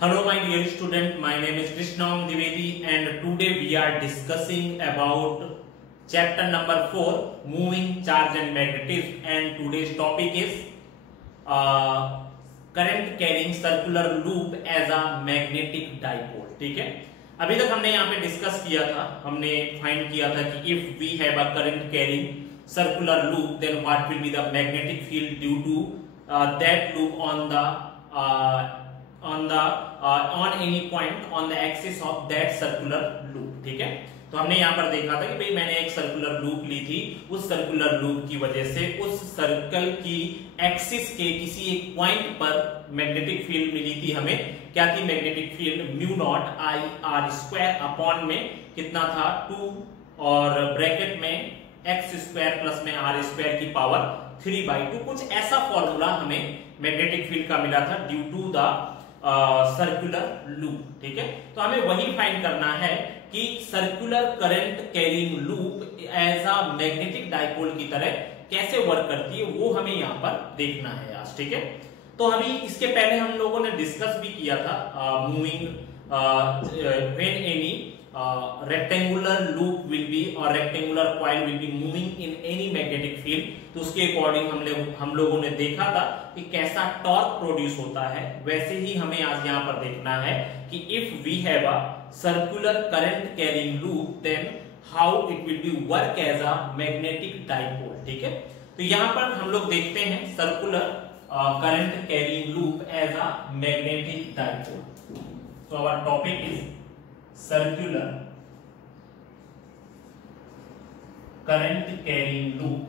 Hello my dear student, my name is Krishnam Dwivedi and today we are discussing about chapter number 4 moving charge and magnetism, and today's topic is current carrying circular loop as a magnetic dipole. ठीक है, अभी तक हमने यहाँ पे discuss किया था, हमने फाइंड किया था कि if we have a current carrying circular loop then what will be the magnetic field due to that loop on any point on the axis of that circular loop. ठीक है, तो हमने यहाँ पर देखा था कि भाई मैंने एक सर्कुलर लूप ली थी, उस सर्कुलर लूप की वजह से उस सर्कल की एक्सिस के किसी एक पॉइंट पर मैग्नेटिक फील्ड मिली थी हमें। क्या थी magnetic field? Mu not I R square upon में कितना था 2 और ब्रैकेट में एक्स स्क्वायर प्लस में आर स्क्वायर की पावर 3/2। कुछ ऐसा फॉर्मूला हमें मैग्नेटिक फील्ड का मिला था due to the circular loop. ठीक है, तो हमें वही फाइंड करना है कि circular current carrying loop as a magnetic dipole की तरह कैसे वर्क करती है, वो हमें यहाँ पर देखना है आज। ठीक है, तो अभी इसके पहले हम लोगों ने डिस्कस भी किया था moving when any rectangular loop will be और rectangular coil will be moving in any magnetic field. तो उसके अकॉर्डिंग हम लोगों ने देखा था कि कैसा टॉर्क प्रोड्यूस होता है। वैसे ही हमें आज यहाँ पर देखना है कि if we have a circular current carrying loop then how it will be work as a magnetic dipole. ठीक है, तो यहाँ पर हम लोग देखते हैं circular current carrying loop as a magnetic dipole. तो our topic is circular current carrying loop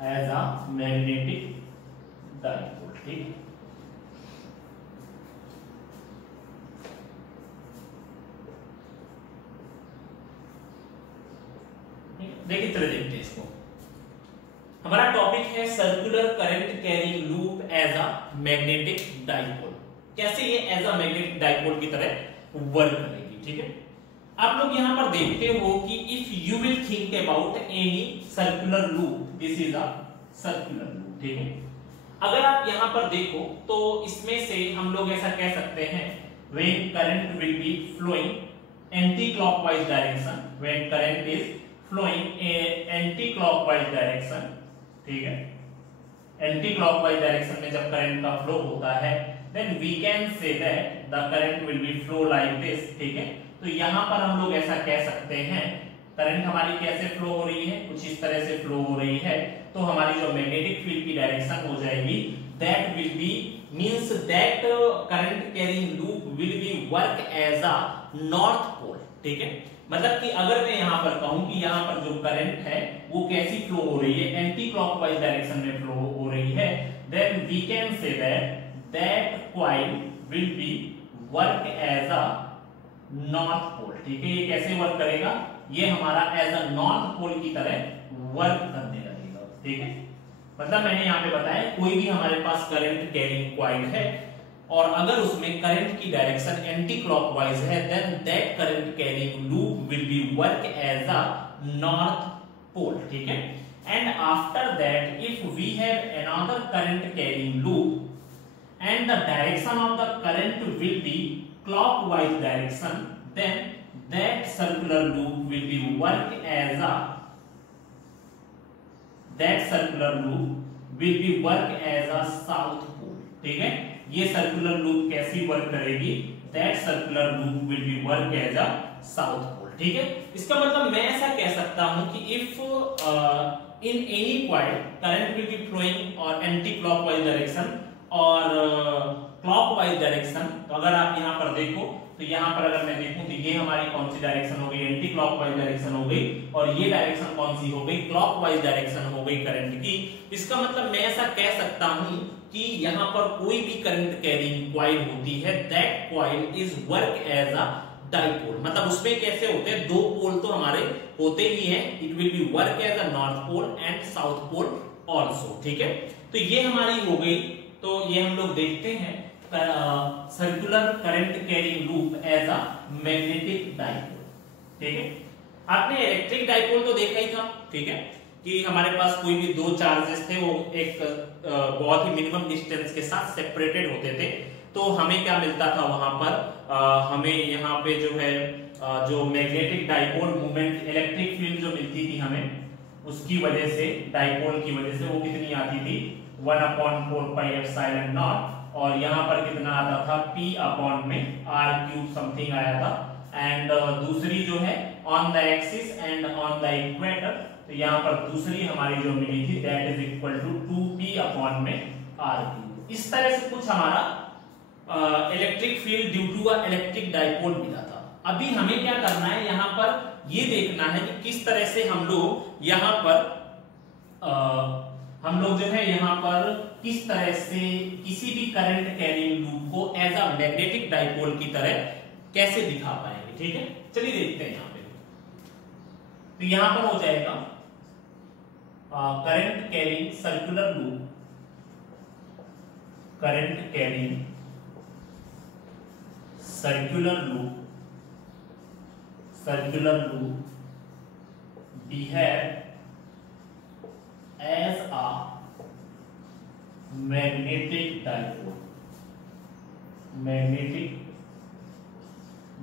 as a magnetic dipole, ठीक। देखिए चले देखते हैं इसको। हमारा टॉपिक है circular current carrying loop as a magnetic dipole. कैसे ये एज अ मैग्नेटिक डाइपोल की तरह वर्क करेगी। ठीक है, आप लोग यहां पर देखते हो कि if you will think about any circular loop, this is a circular loop. ठीक है, अगर आप यहां पर देखो तो इसमें से हम लोग ऐसा कह सकते हैं when current will be flowing anticlockwise direction, when current is flowing anticlockwise direction. ठीक है, एंटी क्लॉकवाइज डायरेक्शन में जब करंट का फ्लो होता है then we can say that the current will be flow like this. ठीक है, तो यहां पर हम लोग ऐसा कह सकते हैं करंट हमारी कैसे फ्लो हो रही है, कुछ इस तरह से फ्लो हो रही है। तो हमारी जो मैग्नेटिक फील्ड की डायरेक्शन हो जाएगी that will be means that current carrying loop will be work as a north pole. ठीक है, मतलब कि अगर मैं यहां पर कहूं कि यहां पर जो करंट है वो कैसी फ्लो हो रही है, एंटी क्लॉकवाइज डायरेक्शन में फ्लो हो रही है, then we can say that coil will be work as a north pole. ठीक है, ये कैसे वर्क करेगा? ये हमारा एज अ नॉर्थ पोल की तरह वर्क करने लगेगा। ठीक है, मतलब मैंने यहां पे बताया कोई भी हमारे पास करंट कैरिंग कॉइल है और अगर उसमें करंट की डायरेक्शन एंटी क्लॉकवाइज है then that current carrying loop will be work as a north pole. ठीक है, and after that if we have another current carrying loop and the direction of the current will be clockwise direction then that circular loop will be work as a south pole. ठीक है, ये circular loop कैसी work करेगी? That circular loop will be work as a south pole. ठीक है, इसका मतलब मैं ऐसा कह सकता हूं कि if in any point current will be flowing और एंटी क्लॉकवाइज डायरेक्शन और क्लॉकवाइज डायरेक्शन। तो अगर आप यहां पर देखो तो यहां पर अगर मैं देखूं तो ये हमारी कौन सी डायरेक्शन हो गई? एंटी क्लॉकवाइज डायरेक्शन हो गई, और ये डायरेक्शन कौन सी हो गई? क्लॉकवाइज डायरेक्शन हो गई करंट की। इसका मतलब मैं ऐसा कह सकता हूं कि यहां पर कोई भी करंट कैरिंग कॉइल होती है that coil is work as a dipole. मतलब उसमें कैसे होते हैं? दो पोल तो हमारे होते ही हैं, it will be work as a north pole and south pole also. ठीक है, तो ये हमारी हो गई। तो ये हम लोग देखते हैं circular current carrying loop as a magnetic dipole. ठीक है, आपने इलेक्ट्रिक डाइपोल तो देखा ही था, ठीक है, कि हमारे पास कोई भी दो चार्जेस थे, वो एक बहुत ही मिनिमम डिस्टेंस के साथ सेपरेटेड होते थे, तो हमें क्या मिलता था वहां पर, हमें यहाँ पे जो है जो magnetic dipole movement, electric field जो मिलती थी हमें, उसकी वजह से, डाइपोल की वजह से वो कितनी आती थी 1/4πε0, और यहाँ पर कितना आता था P/r³ समथिंग आया था। एंड दूसरी जो है on the axis and on the equator, तो यहाँ पर दूसरी हमारी जो मिली थी that is equal to 2P/r³। इस तरह से कुछ हमारा electric field due to a electric dipole मिला था। अभी हमें क्या करना है, यहाँ पर ये देखना है कि किस तरह से हम लोग यहाँ पर जो है यहाँ पर किस तरह से किसी भी करंट कैरिंग लूप को एज अ मैग्नेटिक डाइपोल की तरह कैसे दिखा पाएंगे। ठीक है, चलिए देखते हैं यहाँ पे। तो यहाँ पर हो जाएगा current carrying circular loop, current carrying circular loop behave as a magnetic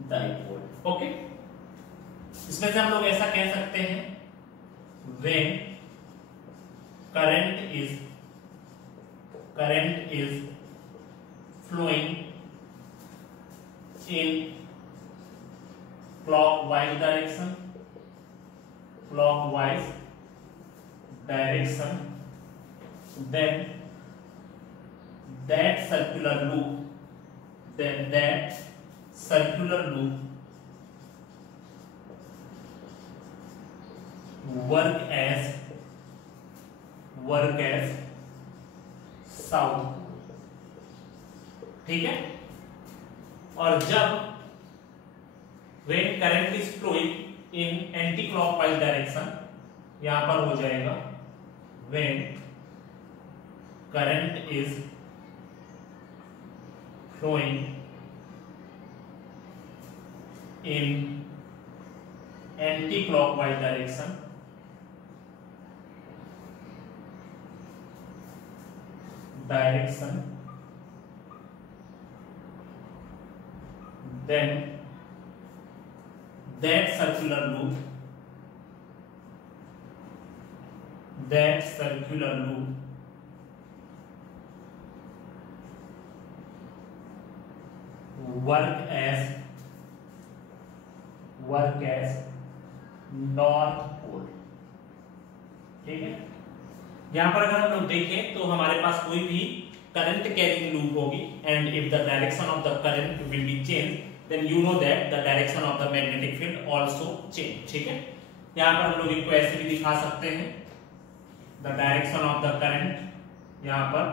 dipole, okay. इसमें से हम लोग ऐसा कह सकते हैं when current is flowing in clockwise direction, then that circular loop work as south pole. ठीक है, और जब when current is flowing in anti-clockwise direction, यहां पर हो जाएगा when current is flowing in anti-clockwise direction, then that circular loop work as north pole. ठीक है, यहां पर अगर हम लोग देखें तो हमारे पास कोई भी करंट कैरिंग लूप होगी and if the direction of the current will B change then you know that the direction of the magnetic field also change। ठीक है, यहाँ पर हम लोग इनको ऐसे भी दिखा सकते हैं, the direction of the current यहाँ पर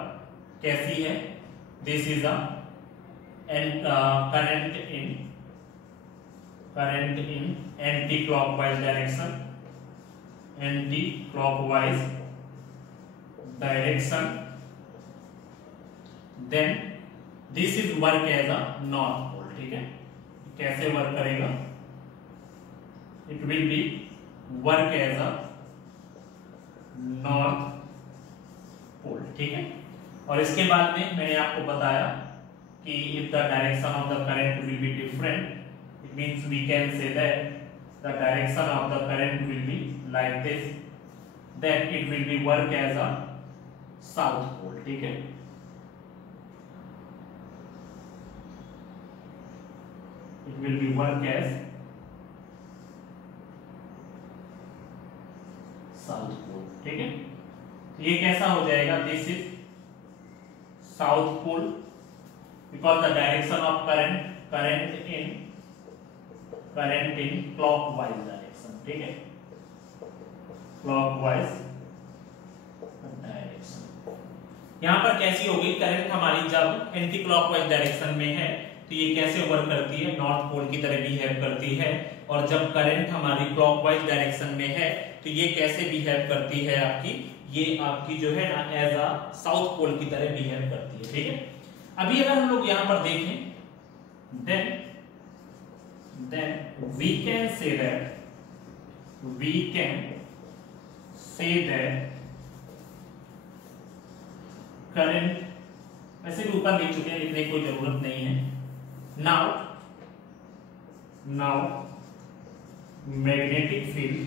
कैसी है, this is a current in anti-clockwise direction, then this is work as a north pole। ठीक है, कैसे वर्क करेगा, it will be work as a north pole. ठीक है, और इसके बाद में मैंने आपको बताया कि if the direction of the current will be different, it means we can say that the direction of the current will be like this, then it will be work as a south pole. ठीक है, it will be work as south pole. ठीक है, ये कैसा हो जाएगा, this is south pole because the direction of current in clockwise direction. ठीक है, क्लॉकवाइज डायरेक्शन। यहां पर कैसी होगी, करंट हमारी जब एंटी क्लॉकवाइज डायरेक्शन में है तो ये कैसे वर्क करती है, नॉर्थ पोल की तरह बिहेव करती है, और जब करंट हमारी क्लॉकवाइज डायरेक्शन में है तो ये कैसे बिहेव करती है आपकी, ये आपकी जो है ना एज अ साउथ पोल की तरह बिहेव करती है। ठीक है, अभी अगर हम लोग यहां पर देखें then we can say that current, वैसे भी ऊपर लिख चुके हैं, लिखने की कोई जरूरत नहीं है। now magnetic field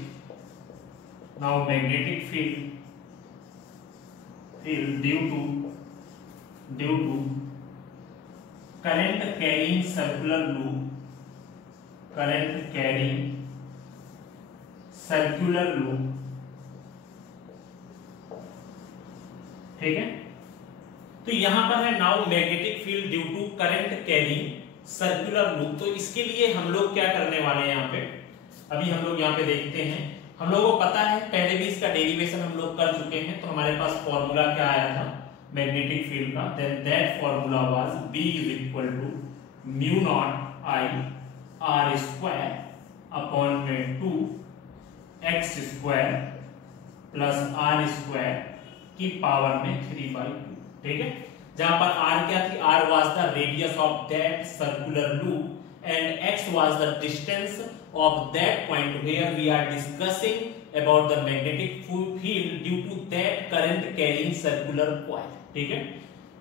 due to current carrying circular loop, ठीक है। तो यहां पर है now magnetic field due to current carrying circular loop. तो इसके लिए हम लोग क्या करने वाले हैं यहाँ पे, अभी हम लोग यहाँ पे देखते हैं। हम लोगों को पता है, पहले भी इसका डेरिवेशन हम लोग कर चुके हैं। तो हमारे पास फॉर्मूला क्या आया था मैग्नेटिक फील्ड का, then that formula was B is equal to mu naught I R square upon में 2x square plus R square की पावर में 3/2, ठीक है। जहां पर R क्या थी, R was the radius of that circular loop and x was the distance of that point where we are discussing about the magnetic field due to that current carrying circular coil, ठीक है।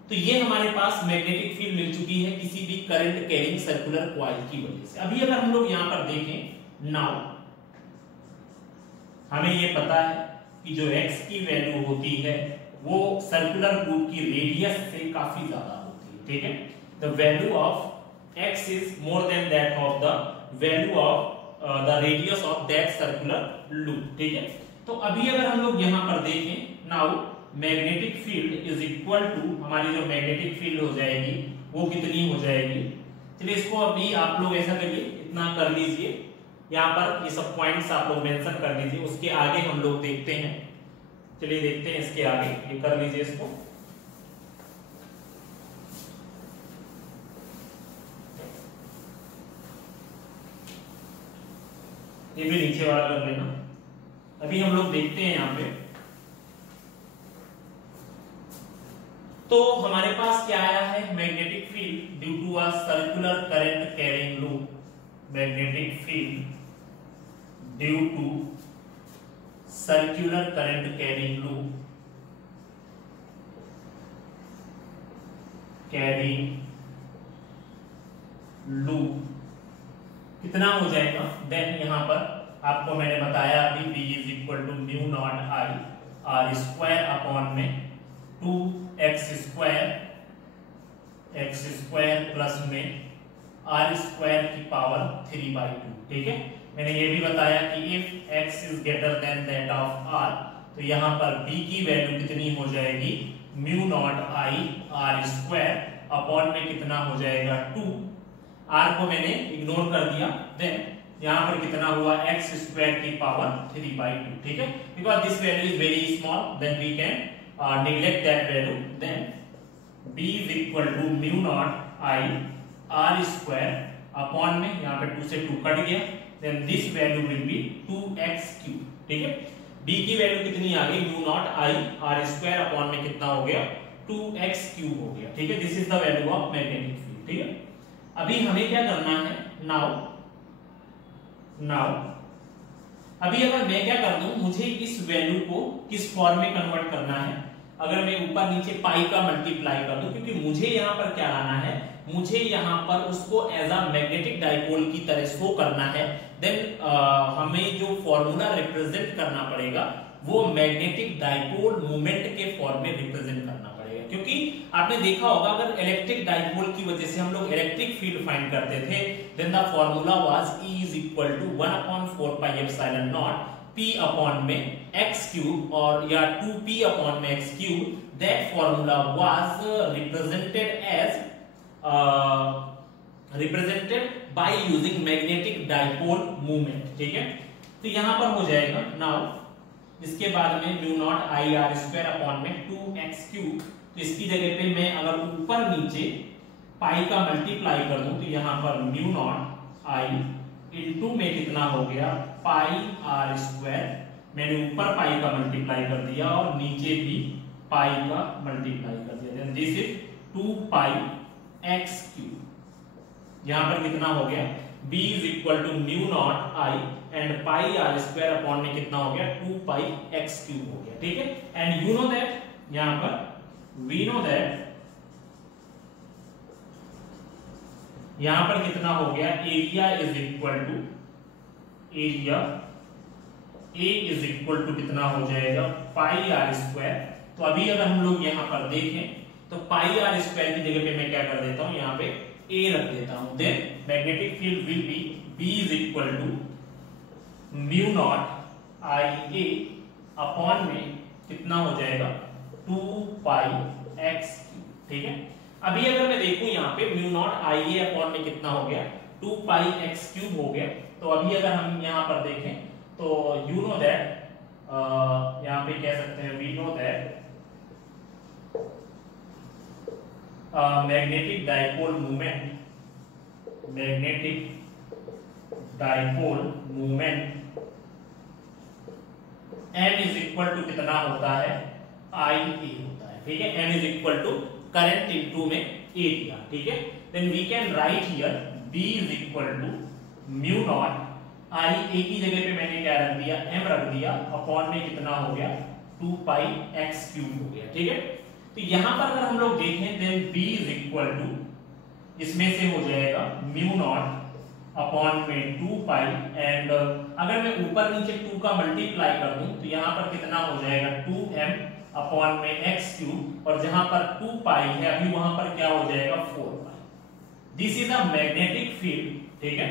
तो ये हमारे पास magnetic field मिल चुकी है किसी भी current carrying circular coil की वजह से। अभी अगर हम लोग यहां पर देखें, नाउ हमें ये पता है कि जो x की वैल्यू होती है वो सर्कुलर लूप की रेडियस से काफी ज्यादा होती है, ठीक है। The value of x is more than that of the value of the radius of that circular loop, ठीक है। तो अभी अगर हम लोग यहां पर देखें, now magnetic field is equal to, हमारी जो मैग्नेटिक फील्ड हो जाएगी वो कितनी हो जाएगी। चलिए इसको अभी आप लोग ऐसा करिए, इतना कर लीजिए, यहाँ पर ये सब पॉइंट्स आप लोग मेंशन कर लीजिए। उसके आगे हम लोग देखते हैं, चलिए देखते हैं इसके आगे, ये कर लीजिए इसको। ये भी नीचे वाला कर लेना। अभी हम लोग देखते हैं यहाँ पे, तो हमारे पास क्या आया है, magnetic field due to a circular current carrying loop, magnetic field due to circular current carrying loop, कितना हो जाएगा, देन यहां पर आपको मैंने बताया अभी B is equal to mu naught I R square upon में 2x स्क्वायर प्लस में R स्क्वायर की पावर 3/2, ठीक है। मैंने ये भी बताया कि if x is greater than that of R, तो यहां पर B की वैल्यू कितनी हो जाएगी, mu naught I R square upon में कितना हो जाएगा 2, R को मैंने इग्नोर कर दिया, देन यहां पर कितना हुआ x स्क्वायर की पावर 3/2, ठीक है। Because this value is very small, then we can neglect that value, then B is equal to mu naught I R square upon में यहाँ पे 2 से 2 कट गया, then this value will be 2x cube, ठीक है। B की value कितनी आ गई, mu naught I R square upon में कितना हो गया, 2x cube हो गया, ठीक है। This is the value of magnetic field, ठीक है। अभी हमें क्या करना है, नाउ अभी अगर मैं क्या कर दूं, मुझे इस वैल्यू को किस फॉर्म में कन्वर्ट करना है। अगर मैं ऊपर नीचे पाई का मल्टीप्लाई कर दूं, क्योंकि मुझे यहां पर क्या लाना है, मुझे यहां पर उसको एज अ मैग्नेटिक डाइपोल की तरह शो करना है, देन हमें जो फॉर्मूला रिप्रेजेंट करना पड़ेगा वो मैग्नेटिक डाइपोल मोमेंट के फॉर्म में रिप्रेजेंट करना पड़ेगा। क्योंकि आपने देखा होगा, अगर इलेक्ट्रिक डाइपोल की वजह से हम लोग इलेक्ट्रिक फील्ड फाइंड करते थे, then the formula was E is equal to 1/4 pi epsilon naught P upon में x क्यूब और या 2P अपॉन में x cube. That formula was represented by using magnetic dipole moment, ठीक है। तो यहां पर हो जाएगा, नाउ इसके बाद में mu naught I R square upon में 2x क्यूब। तो इसकी जगह पे मैं अगर ऊपर नीचे पाई का मल्टीप्लाई कर दूं, तो यहां पर म्यू नॉट I इनटू में कितना हो गया, पाई R स्क्वायर। मैंने ऊपर पाई का मल्टीप्लाई कर दिया और नीचे भी पाई का मल्टीप्लाई कर दिया, then this is 2 pi x cube, यहां पर कितना हो गया b is equal to mu not I and pi R square upon में कितना हो गया 2 पाई एक्स क्यूब हो गया, ठीक है। एंड यू नो दैट, यहां पर वी नो दैट, यहां पर कितना हो गया area is equal to area A is equal to कितना हो जाएगा पाई आर स्क्वायर। तो अभी अगर हम लोग यहां पर देखें तो पाई आर स्क्वायर की जगह पे मैं क्या कर देता हूं, यहां पे ए रख देता हूं। Then magnetic field will be B is equal to mu not I A upon में कितना हो जाएगा 2 पाई एक्स क्यूब, ठीक है। अभी अगर मैं देखूं यहाँ पे mu naught I A upon में कितना हो गया 2 पाई एक्स क्यूब हो गया। तो अभी अगर हम यहाँ पर देखें तो यू नो दैट, यहाँ पे कह सकते हैं we know that magnetic dipole movement, magnetic dipole movement m is equal to कितना होता है आई ए होता है, ठीक है। m is equal to current into में एरिया, ठीक है। Then we can write here b is equal to mu not I A की जगह पे मैंने क्या रख दिया m रख दिया अपॉन में कितना हो गया 2 पाई एक्स क्यूब हो गया, ठीक है। तो यहां पर अगर हम लोग देखें then b is equal to इसमें से हो जाएगा म्यू नॉट अपॉन में 2 पाई एंड अगर मैं ऊपर नीचे 2 का मल्टीप्लाई कर दूं तो यहां पर कितना हो जाएगा 2m अपॉन में x क्यूब, और जहां पर 2 पाई है अभी वहां पर क्या हो जाएगा 4 pi. This is a magnetic field, ठीक है।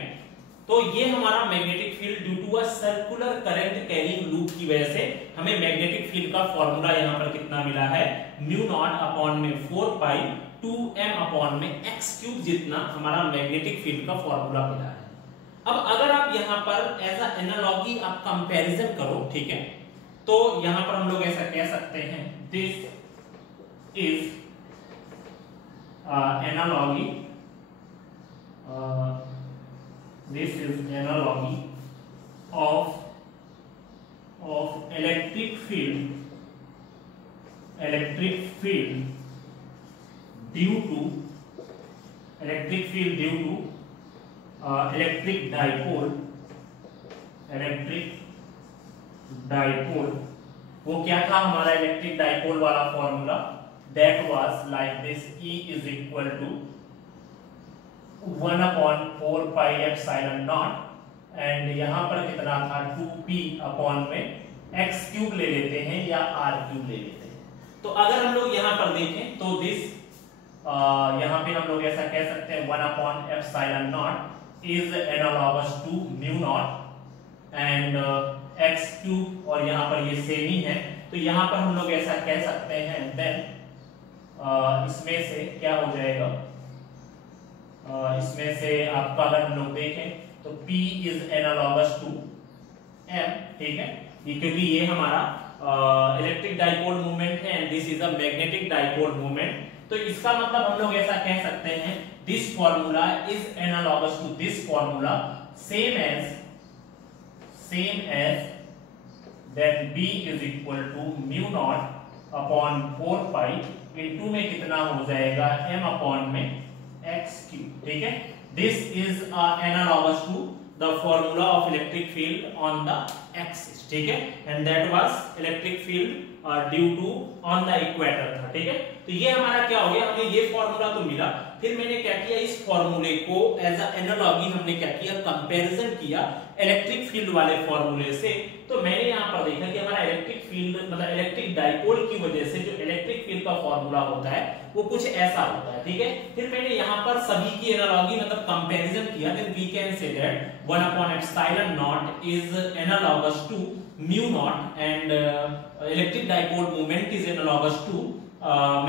तो ये हमारा magnetic field due to a circular current carrying loop की वजह से हमें मैग्नेटिक फील्ड का फॉर्मूला यहां पर कितना मिला है म्यू नॉट अपॉन में 4 पाई 2m अपॉन में x क्यूब जितना हमारा मैग्नेटिक फील्ड का फॉर्मूला मिला है। अब अगर आप यहां पर एज अ एनालॉजी आप कंपैरिजन करो, ठीक है, तो यहां पर हम लोग ऐसा कह सकते हैं this is analogy, this is analogy of electric field due to electric dipole। वो क्या था हमारा इलेक्ट्रिक डाइपोल वाला formula, that was like this E is equal to 1 upon 4 pi epsilon naught and यहां पर कितना था 2p अपॉन में x क्यूब ले लेते हैं या r क्यूब ले लेते हैं। तो अगर हम लोग यहां पर देखें तो दिस यहां पे हम लोग ऐसा कह सकते हैं 1 upon epsilon naught is analogous to mu naught and x cube, और यहां पर ये सेम ही है। तो यहां पर हम लोग ऐसा कह सकते हैं देन इसमें से क्या हो जाएगा, इसमें से आपका अगर हम लोग देखें तो P is analogous to M, ठीक है, क्योंकि ये हमारा इलेक्ट्रिक डाइपोल मूवमेंट है and this is a magnetic dipole movement. तो इसका मतलब हम लोग ऐसा कह सकते हैं this formula is analogous to this formula same as that B is equal to mu naught upon 4 pi into में कितना हो जाएगा M अपॉन में x क्यूब, ठीक है। This is analogous to the formula of electric field on the axis, ठीक है, and that was electric field due to on the equator था, ठीक है। तो ये हमारा क्या हो गया, हमें ये फॉर्मूला तो मिला, फिर मैंने क्या किया इस फॉर्मूले को एज अ एनालॉजी हमने क्या किया कंपैरिजन किया इलेक्ट्रिक फील्ड वाले फॉर्मूले से। तो मैंने यहाँ पर देखा कि हमारा इलेक्ट्रिक फील्ड मतलब इलेक्ट्रिक डाइपोल की वजह से जो इलेक्ट्रिक फील्ड का फॉर्मूला होता है वो कुछ ऐसा होता है, ठीक है। फिर मैंने यहाँ पर सभी की एनालॉजी मतलब कंपैरिजन किया, then we can say that 1 upon epsilon naught is analogous to mu naught and electric dipole moment is analogous to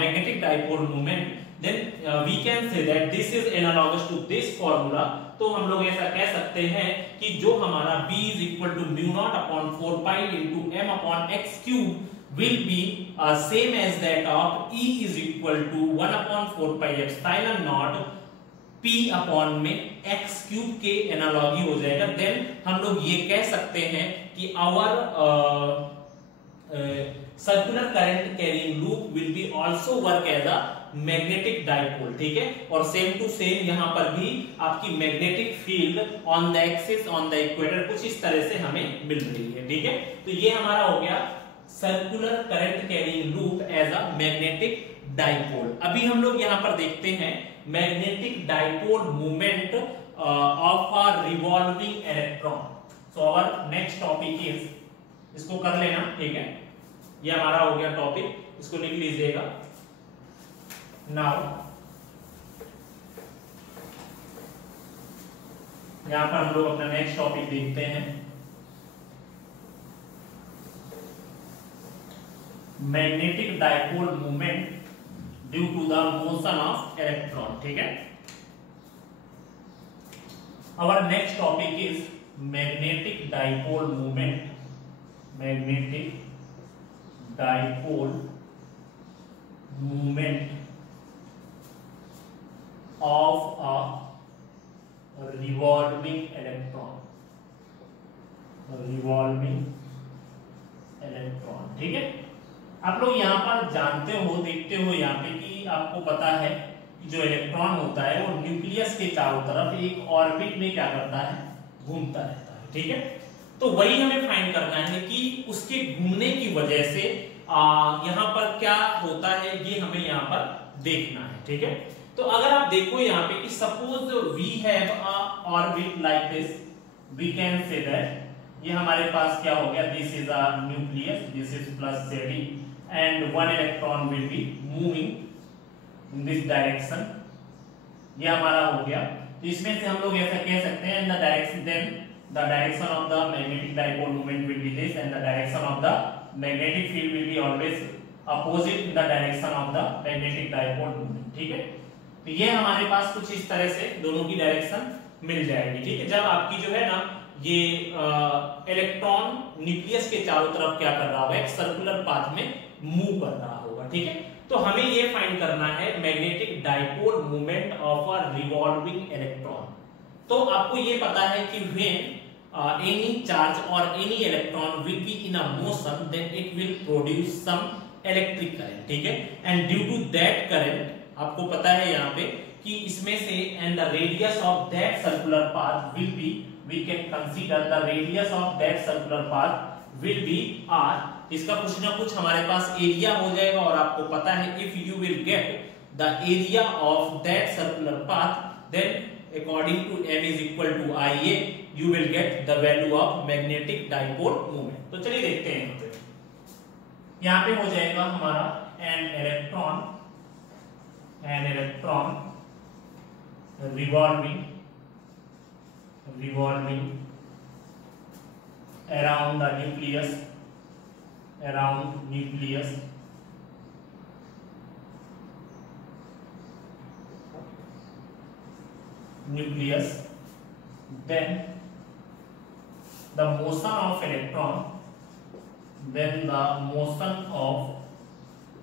magnetic dipole moment. then we can say that this is analogous to this formula। तो हम लोग ऐसा कह सकते हैं कि जो हमारा B is equal to mu naught upon 4 pi into m upon x cube will be same as that of E is equal to 1 upon 4 pi epsilon naught P upon में x cube के analogy हो जाएगा। Then हम लोग ये कह सकते हैं कि our circular current carrying loop will be also work as a magnetic dipole, ठीक है। और सेम टू सेम यहां पर भी आपकी magnetic field on the axis on the equator कुछ इस तरह से हमें मिल रही है, ठीक है। तो ये हमारा हो गया circular current carrying loop as a magnetic dipole. अभी हम लोग यहां पर देखते हैं magnetic dipole movement of a revolving electron. So our next topic is, इसको कर लेना, ठीक है, ये हमारा हो गया टॉपिक, इसको लिख लीजिएगा। नाउ यहां पर हम लोग अपना नेक्स्ट टॉपिक देखते हैं, magnetic dipole movement due to the motion of electron, ठीक है। Our next topic is magnetic dipole movement, magnetic dipole movement of a revolving electron, revolving electron, ठीक है। आप लोग यहां पर जानते हो, देखते हो यहाँ पे कि आपको पता है कि जो इलेक्ट्रॉन होता है वो न्यूक्लियस के चारों तरफ एक ऑर्बिट में क्या करता है, घूमता रहता है, ठीक है। तो वही हमें फाइंड करना है कि उसके घूमने की वजह से यहाँ पर क्या होता है, ये हमें यहाँ पर देखना है, ठीक है। तो अगर आप देखो यहाँ पे कि suppose we have a orbit like this, we can say that ये हमारे पास क्या हो गया, this is a nucleus, this is plus Ze and one electron will be moving in this direction, ये हमारा हो गया। तो इसमें से हम लोग ऐसा कह सकते हैं in the direction, then the direction of the magnetic dipole moment will be this and the direction of the magnetic field will be always opposite in the direction of the magnetic dipole moment, ठीक है। तो ये हमारे पास कुछ इस तरह से दोनों की डायरेक्शन मिल जाएगी, ठीक है। जब आपकी जो है ना ये इलेक्ट्रॉन न्यूक्लियस के चारों तरफ क्या कर रहा होगा, एक सर्कुलर पाथ में मूव कर रहा होगा, ठीक है। तो हमें ये फाइंड करना है magnetic dipole movement of a revolving electron. तो आपको ये पता है कि when any charge or any electron will be in a motion, then it will produce some electric current, ठीक है। and due to that current आपको पता है यहाँ पे कि इसमें से and the radius of that circular path will be, we can consider the radius of that circular path will be r, इसका कुछ ना कुछ हमारे पास एरिया हो जाएगा। और आपको पता है if you will get the area of that circular path, then according to m is equal to Ia, you will get the value of magnetic dipole moment। तो चलिए देखते हैं, यहाँ पे हो जाएगा हमारा an electron revolving around the nucleus, then the motion of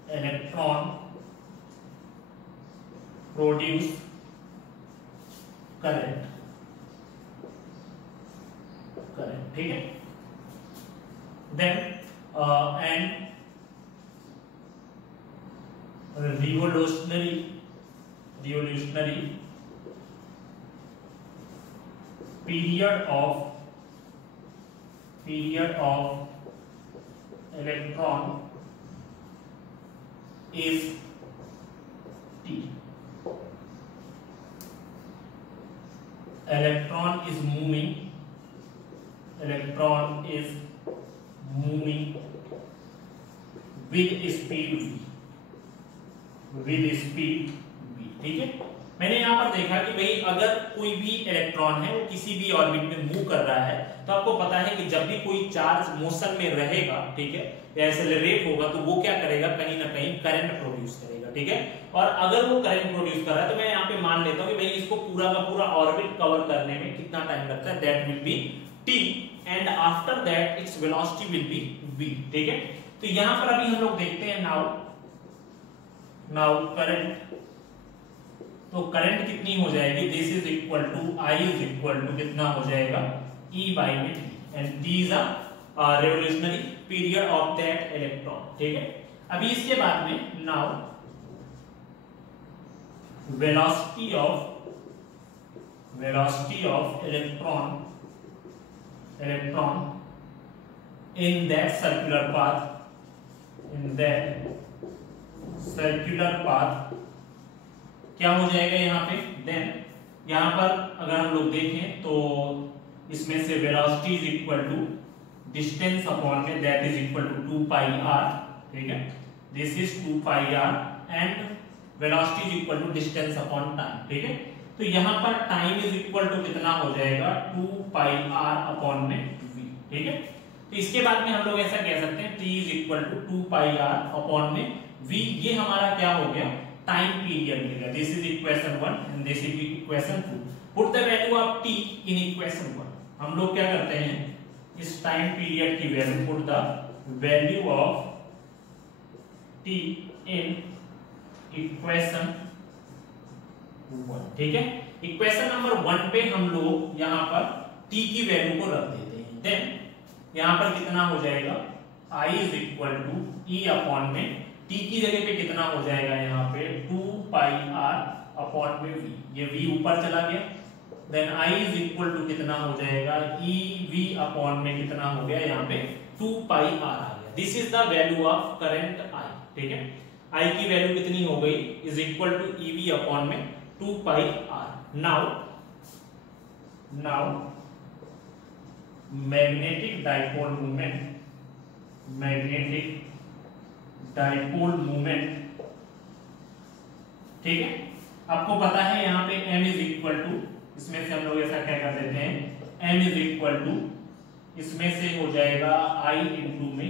electron produce current, ठीक है। then and revolutionary period of electron is t, electron is moving with speed v, ठीक है। मैंने यहाँ पर देखा कि भाई अगर कोई भी इलेक्ट्रॉन है वो किसी भी ऑर्बिट में मूव कर रहा है, तो आपको पता है कि जब भी कोई चार्ज मोशन में रहेगा, ठीक है, या एक्सेलरेट होगा, तो वो क्या करेगा, कहीं ना कहीं करंट प्रोड्यूस करेगा, ठीक है। और अगर वो करंट प्रोड्यूस कर रहा है तो मैं यहाँ पे मान लेता हूँ कि भाई इसको पूरा का पूरा ऑर्बिट कवर करने में कितना टाइम लगता है, that will B t and after that its velocity will be v, ठीक है। तो यहाँ पर अभी हम लोग देखते हैं नाउ करंट, तो करंट कितनी हो जाएगी, this is equal to I is equal to कितना हो जाएगा, E by dt, and t is a revolutionary period of that electron, ठीक है। अभी इसके बाद में now velocity of electron in that circular path क्या हो जाएगा यहाँ पे, देन यहाँ पर अगर हम लोग देखें तो इसमें से velocity is equal to distance upon में that is equal to 2 pi r, ठीक है, this is 2 pi r and velocity is equal to distance upon time, ठीक है। तो यहाँ पर टाइम इज इक्वल टू कितना हो जाएगा 2 पाई r अपॉन में v, ठीक है। तो इसके बाद में हम लोग ऐसा कह सकते हैं t is equal to 2 pi r upon में v, ये हमारा क्या हो गया टाइम पीरियड मिलेगा। This is equation 1 and this is equation 2। Put the value of t in equation 1। हम लोग क्या करते हैं इस टाइम पीरियड की value, put the value of t in equation 1, ठीक है। इक्वेशन नंबर 1 पे हम लोग यहाँ पर t की वैल्यू को रख देते हैं, देन यहाँ पर कितना हो जाएगा I is equal to E upon में t की जगह पे कितना हो जाएगा यहाँ पे 2 पाई r अपॉन में v, ये v ऊपर चला गया, then I is equal to कितना हो जाएगा E v अपॉन में कितना हो गया यहाँ पे 2 पाई r आ गया। This is the value of current I, ठीक है। I की वैल्यू कितनी हो गई is equal to E v upon में 2 pi r। Now magnetic dipole movement, ठीक है। आपको पता है यहाँ पे m इज इक्वल टू, इसमें से हम लोग ऐसा क्या कर देते हैं m इज इक्वल टू इसमें से हो जाएगा I इंटू में a,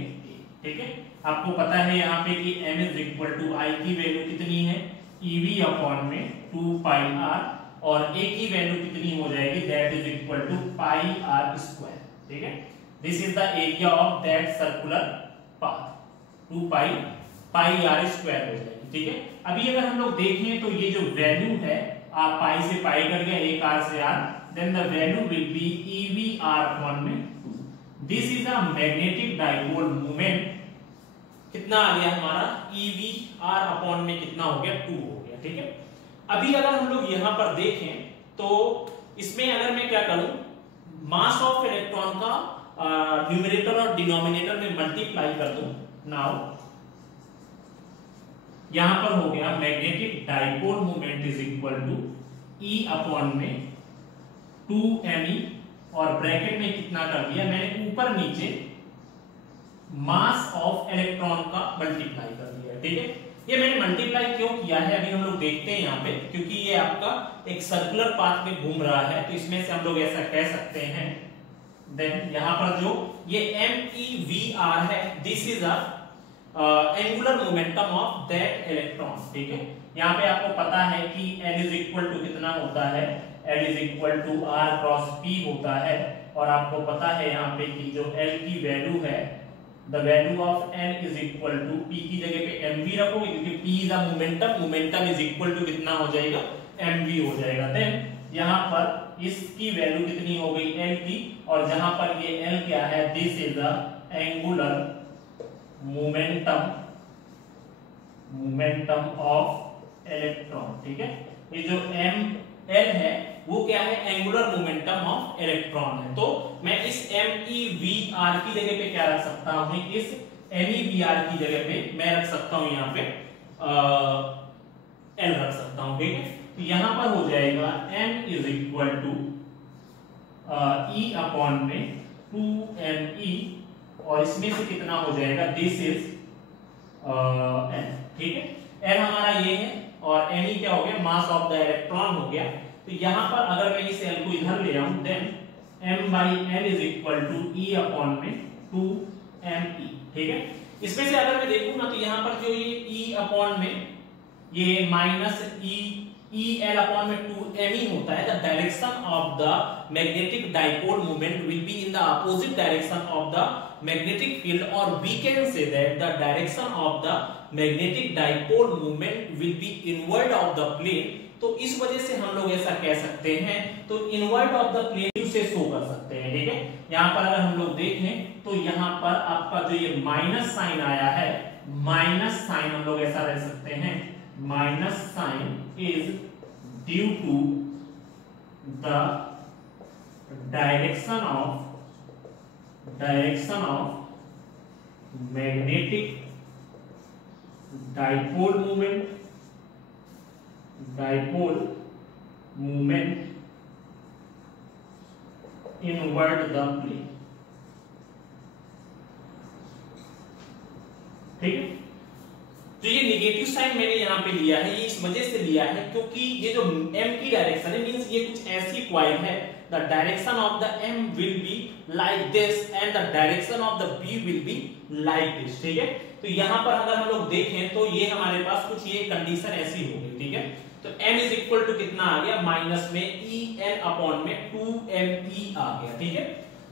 ठीक है। आपको पता है यहाँ पे कि m is equal to I की वैल्यू कितनी है EV अपॉन में 2 पाई r और a की वैल्यू कितनी हो जाएगी that is equal to pi r square, ठीक है। This is the area of that circular path, 2 pi r square हो जाएगी, ठीक है। अभी अगर हम लोग देखें तो ये जो वैल्यू है आप पाई से पाई कर गया, एक r से r, then the value will be EV r upon में 2। This is a magnetic dipole movement, कितना आ गया हमारा EV r अपॉन में कितना हो गया 2 हो गया, ठीक है। अभी अगर हम लोग यहाँ पर देखें तो इसमें अगर मैं क्या करूं मास ऑफ इलेक्ट्रॉन का न्यूमरेटर और डिनोमिनेटर में मल्टीप्लाई कर दूं, नाउ यहां पर हो गया magnetic dipole movement is equal to E upon में 2me और ब्रैकेट में कितना कर दिया मैंने ऊपर नीचे मास ऑफ इलेक्ट्रॉन का मल्टीप्लाई कर दिया, ठीक है। ये मैंने मल्टीप्लाई क्यों किया है अभी हम लोग देखते हैं यहाँ पे, क्योंकि ये आपका एक सर्कुलर पाथ में घूम रहा है, तो इसमें से हम लोग ऐसा कह सकते हैं। देन यहाँ पर जो ये MEVR है this is a angular momentum of that electron, ठीक है। यहाँ पे आपको पता है कि L इज इक्वल टू कितना होता है, L is equal to R cross P होता है, और आपको पता है यहाँ पे कि जो L की वैल्यू है the value of N is equal to P की जगह पे mv रखोगे क्योंकि P is a momentum is equal to कितना हो जाएगा mv हो जाएगा। देन यहाँ पर इसकी वैल्यू कितनी हो गई L की, और जहां पर ये L क्या है this is the angular momentum of electron, ठीक है। ये जो L है वो क्या है एंगुलर मोमेंटम ऑफ इलेक्ट्रॉन है, तो मैं इस MEVR की जगह पे क्या रख सकता हूं, इस MEVR की जगह पे मैं रख सकता हूं यहाँ पे L रख सकता हूं, ठीक है। तो यहां पर हो जाएगा M is equal to E upon में 2me और इसमें से कितना हो जाएगा दिस इज N, ठीक है। L हमारा ये है और Me क्या हो गया मास ऑफ द इलेक्ट्रॉन हो गया। तो यहां पर अगर मैं इस L को इधर ले आऊं then M/L is equal to E upon में 2me, ठीक है। इसमें से अगर मैं देखूं ना तो यहां पर जो ये E अपॉन में ये माइनस EL अपॉन में 2me होता है, the direction of the magnetic dipole movement will be in the opposite direction of the magnetic field, or we can say that the direction of the magnetic dipole movement will be inward of the plane। तो इस वजह से हम लोग ऐसा कह सकते हैं, तो इनवर्ड ऑफ द प्लेन से शो कर सकते हैं, ठीक है। यहाँ पर अगर हम लोग देखें तो यहाँ पर आपका जो ये माइनस साइन आया है माइनस साइन हम लोग ऐसा रह सकते हैं, minus sign is due to the direction of magnetic dipole movement inward the plane. ठीक है, तो ये नेगेटिव साइन मैंने यहां पे लिया है, ये इस वजह से लिया है क्योंकि ये जो m की डायरेक्शन है मींस ये कुछ ऐसी कॉइल है, the direction of the m will be like this and the direction of the b will be like this. ठीक है, तो यहां पर अगर हम लोग देखें तो ये हमारे पास कुछ ये कंडीशन ऐसी हो गई। ठीक है, तो m इज इक्वल टू कितना आ गया, माइनस में e n अपॉन में 2me आ गया। ठीक है,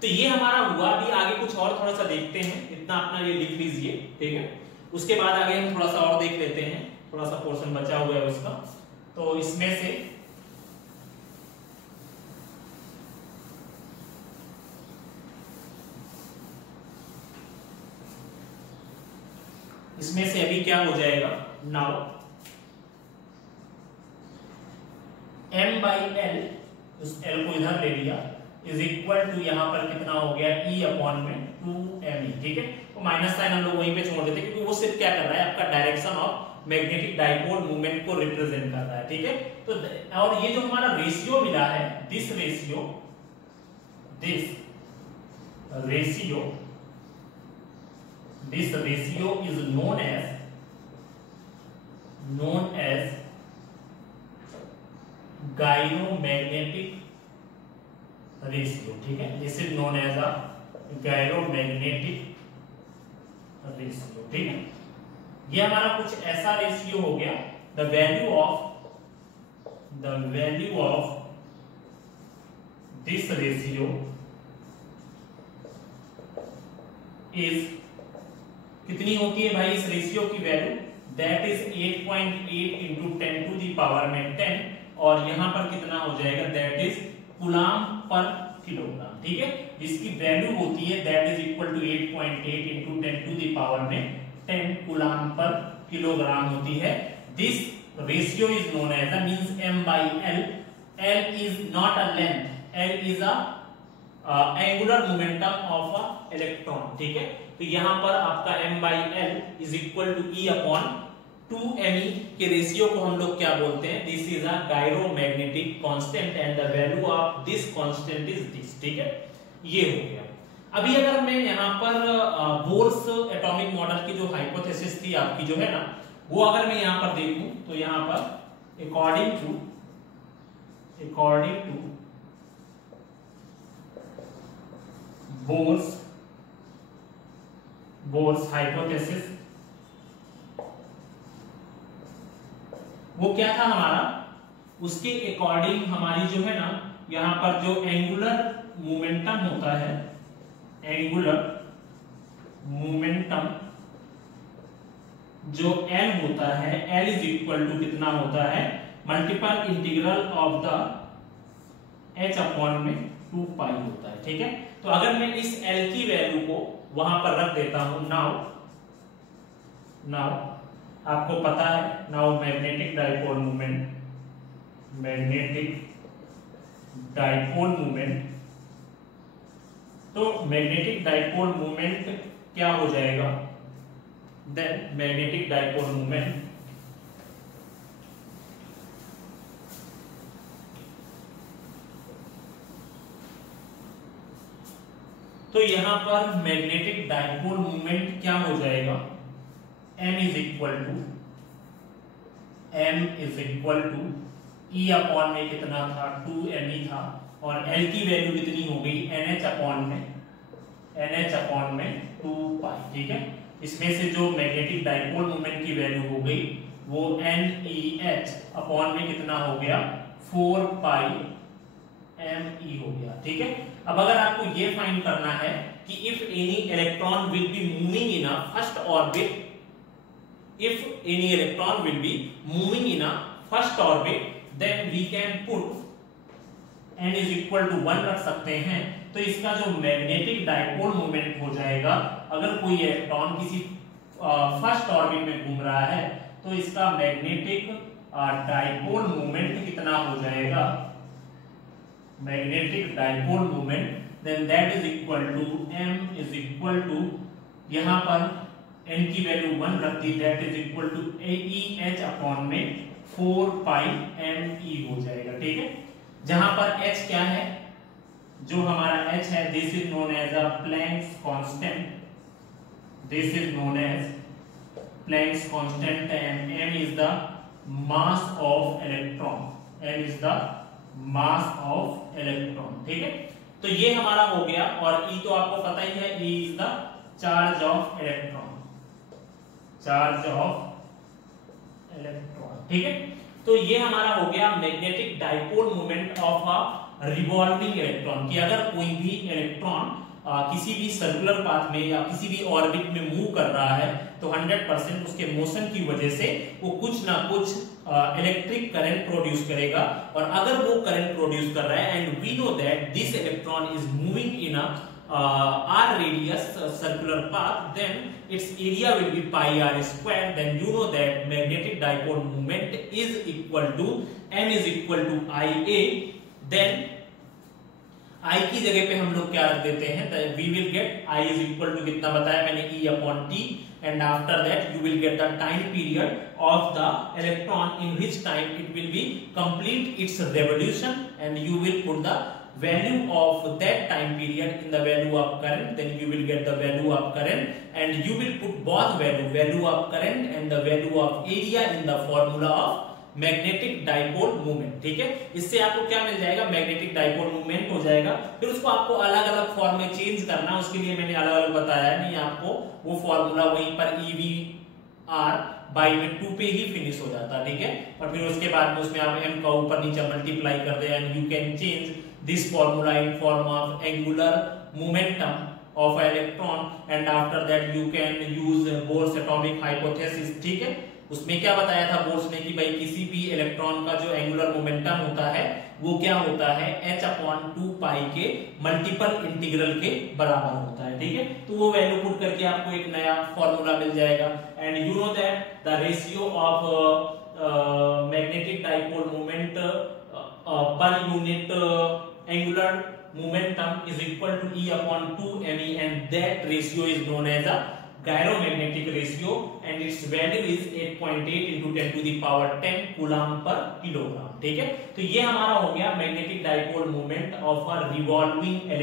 तो ये हमारा हुआ। अभी आगे कुछ और थोड़ा सा देखते हैं, इतना अपना ये लिख लीजिए। ठीक है, उसके बाद आगे हम थोड़ा सा और देख लेते हैं, थोड़ा सा पोर्शन बचा हुआ है उसका। तो इसमें से अभी क्या हो जाएगा, नाउ m बाई एल, उस l को इधर ले लिया, इज इक्वल टू यहां पर कितना हो गया, e अपॉन में 2me। ठीक है, तो माइनस साइन हम लोग वहीं पे छोड़ देते क्योंकि वो सिर्फ क्या कर रहा है, आपका direction of magnetic dipole movement को रिप्रेजेंट कर रहा है। ठीक है, तो और ये जो हमारा रेशियो मिला है, this ratio is known as gyromagnetic ratio. ठीक है, this is known as a gyromagnetic ratio. ठीक है, ये हमारा कुछ ऐसा रेशियो हो गया, the value of this ratio is कितनी होती है भाई इस रेशियो की value, that is 8.8 into 10 to the power में 10, और यहां पर कितना हो जाएगा, that is coulomb per kilogram. ठीक है, जिसकी वैल्यू होती है that is equal to 8.8 into 10 to the power में 10 कूलाम पर किलोग्राम होती है। This ratio is known as means m by l, l is not a length, l is a angular momentum of a electron. ठीक है, तो यहां पर आपका m by l is equal to e upon 2me के ratio को हम लोग क्या बोलते हैं, this is a gyromagnetic constant and the value of this constant is this. ठीक है, ये हो गया। अभी अगर मैं यहाँ पर बोर्स एटॉमिक मॉडल की जो हाइपोथेसिस थी आपकी जो है ना, वो अगर मैं यहाँ पर देखूं तो यहाँ पर अकॉर्डिंग टू बोर्स हाइपोथेसिस, वो क्या था हमारा, उसके अकॉर्डिंग हमारी जो है ना यहां पर जो एंगुलर मोमेंटम होता है, एंगुलर मोमेंटम जो L होता है, L इज इक्वल टू कितना होता है, multiple integral of the h upon में 2 पाई होता है। ठीक है, तो अगर मैं इस L की वैल्यू को वहां पर रख देता हूं, नाउ आपको पता है, नाउ मैग्नेटिक डाइपोल मूवमेंट, तो मैग्नेटिक डाइपोल मूवमेंट क्या हो जाएगा, देन मैग्नेटिक डाइपोल मूवमेंट तो यहां पर मैग्नेटिक डाइपोल मूवमेंट क्या हो जाएगा, m is equal to e upon में कितना था, 2me था, और l की वैल्यू कितनी हो गई, nh अपॉन में 2 पाई। ठीक है, इसमें से जो मैग्नेटिक डाइपोल मूवमेंट की वैल्यू हो गई वो NEH अपॉन में कितना हो गया, 4 पाई me हो गया। ठीक है, अब अगर आपको ये फाइंड करना है कि if any electron will be moving in a first orbit, if any electron will be moving in a first orbit, then we can put n is equal to 1 रख सकते हैं। तो इसका जो मैग्नेटिक डाइपोल मोमेंट हो जाएगा, अगर कोई इलेक्ट्रॉन किसी फर्स्ट ऑर्बिट में घूम रहा है तो इसका मैग्नेटिक डाइपोल मोमेंट कितना हो जाएगा, magnetic dipole moment, then that is equal to m is equal to, यहां पर n की वैल्यू 1 रख दी, that is equal to AEH upon में 4 पाई ME हो जाएगा। ठीक है, जहां पर h क्या है, जो हमारा h है, this is known as a Planck's constant, this is known as Planck's constant, and m is the mass of electron, m is the mass of electron. ठीक है, तो ये हमारा हो गया, और E तो आपको पता ही है, E is the charge of electron, charge of electron. ठीक है, तो ये हमारा हो गया magnetic dipole moment of a revolving electron, कि अगर कोई भी इलेक्ट्रॉन किसी भी सर्कुलर पाथ में या किसी भी ऑर्बिट में मूव कर रहा है तो 100% उसके मोशन की वजह से वो कुछ ना कुछ इलेक्ट्रिक करंट प्रोड्यूस करेगा, और अगर वो करंट प्रोड्यूस कर रहा है and we know that this electron is moving in a r radius circular path, then its area will be pi r square, then you know that magnetic dipole moment is equal to m is equal to Ia, then I की जगह पे हम लोग क्या रख देते हैं, we will get I is equal to कितना बताया मैंने, E upon T, and after that you will get the time period of the electron in which time it will be complete its revolution, and you will put the value of that time period in the value of current, then you will get the value of current, and you will put both value of current and the value of area in the formula of magnetic dipole movement. ठीक है, इससे आपको क्या मिल जाएगा, magnetic dipole movement हो जाएगा। फिर उसको आपको अलग अलग फॉर्म में चेंज करना, उसके लिए मैंने अलग अलग बताया है, नहीं आपको वो फॉर्मूला वहीं पर EVR बाई में 2 पे ही फिनिश हो जाता है। ठीक है, और फिर उसके बाद में उसमें आप m का ऊपर नीचे मल्टीप्लाई कर दे, and you can change this formula in form of angular momentum of electron, and after that you can use Bohr's atomic hypothesis। ठीक है, उसमें क्या बताया था बोर्स ने कि भाई किसी भी इलेक्ट्रॉन का जो एंगुलर मोमेंटम होता है वो क्या होता है, h/2 पाई के मल्टीपल इंटीग्रल के बराबर होता है। ठीक है, तो वो वैल्यू पुट करके आपको एक नया फॉर्मूला मिल जाएगा, and you know that the ratio of magnetic dipole moment per unit angular momentum is equal to E upon 2me, and that ratio is known as a gyromagnetic ratio, and its value is 8.8 into 10 to the power 10 coulomb per kilogram. ठीक है, तो ये हमारा हो गया magnetic dipole moment of a revolving